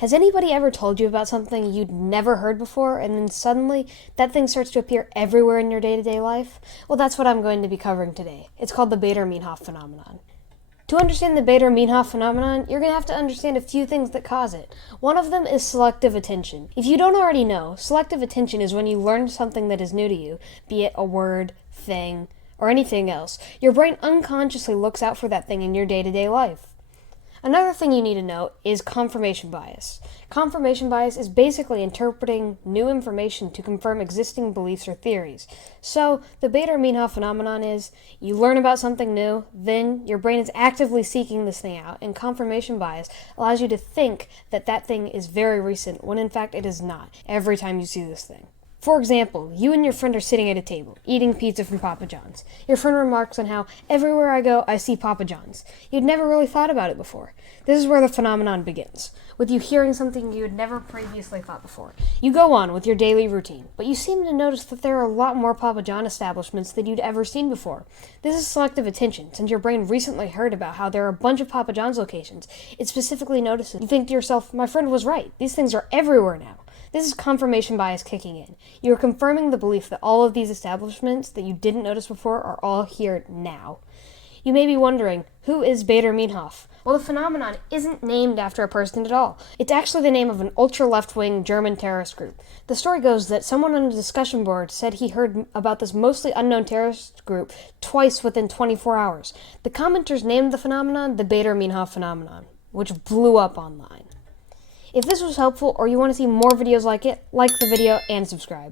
Has anybody ever told you about something you'd never heard before, and then suddenly that thing starts to appear everywhere in your day-to-day life? Well, that's what I'm going to be covering today. It's called the Baader-Meinhof phenomenon. To understand the Baader-Meinhof phenomenon, you're going to have to understand a few things that cause it. One of them is selective attention. If you don't already know, selective attention is when you learn something that is new to you, be it a word, thing, or anything else. Your brain unconsciously looks out for that thing in your day-to-day life. Another thing you need to know is confirmation bias. Confirmation bias is basically interpreting new information to confirm existing beliefs or theories. So, the Baader-Meinhof phenomenon is, you learn about something new, then your brain is actively seeking this thing out, and confirmation bias allows you to think that that thing is very recent, when in fact it is not, every time you see this thing. For example, you and your friend are sitting at a table, eating pizza from Papa John's. Your friend remarks on how, everywhere I go, I see Papa John's. You'd never really thought about it before. This is where the phenomenon begins, with you hearing something you had never previously thought before. You go on with your daily routine, but you seem to notice that there are a lot more Papa John establishments than you'd ever seen before. This is selective attention, since your brain recently heard about how there are a bunch of Papa John's locations. It specifically notices. You think to yourself, my friend was right. These things are everywhere now. This is confirmation bias kicking in. You are confirming the belief that all of these establishments that you didn't notice before are all here now. You may be wondering, who is Baader-Meinhof? Well, the phenomenon isn't named after a person at all. It's actually the name of an ultra-left-wing German terrorist group. The story goes that someone on a discussion board said he heard about this mostly unknown terrorist group twice within 24 hours. The commenters named the phenomenon the Baader-Meinhof phenomenon, which blew up online. If this was helpful or you want to see more videos like it, like the video and subscribe.